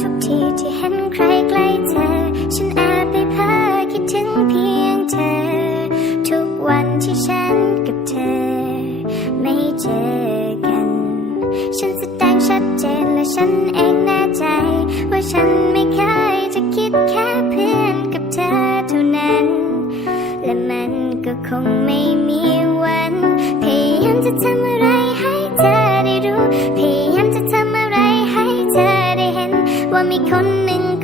ทุกทีที่เห็นใครใกล้เธอ ฉันแอบไปเพ้อคิดถึงเพียงเธอ ทุกวันที่ฉันกับเธอ ไม่เจอกัน ฉันแสดงชัดเจนและฉันเองแน่ใจ ว่าฉันไม่เคยจะคิดแค่เพื่อนกับเธอเท่านั้น และมันก็คงไม่มีวันพยายามจะทำอะไร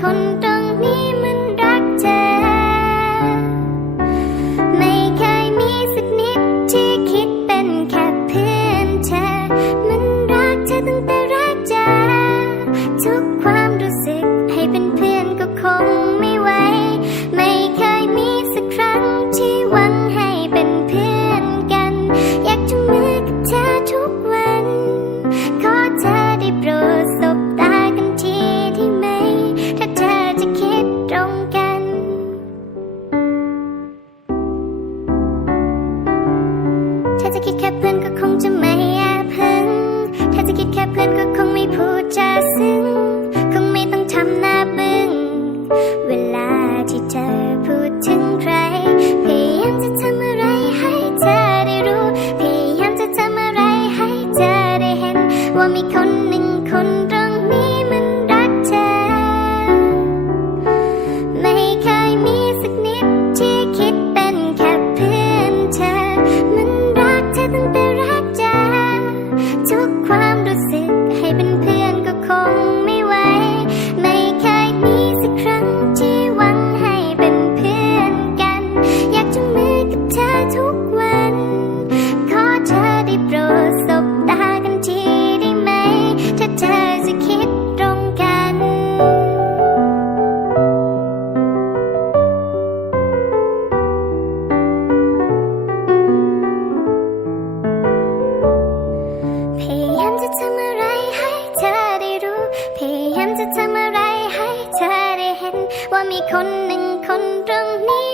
คนตรงนี้มันรักเธอ ไม่เคยมีสักนิดที่คิดเป็นแค่เพื่อนเธอ มันรักเธอตั้งแต่แรกจ้ทุกความ เพื่อนก็คงจะ จะทำอะไรให้เธอได้เห็น ว่ามีคนหนึ่งคนตรงนี้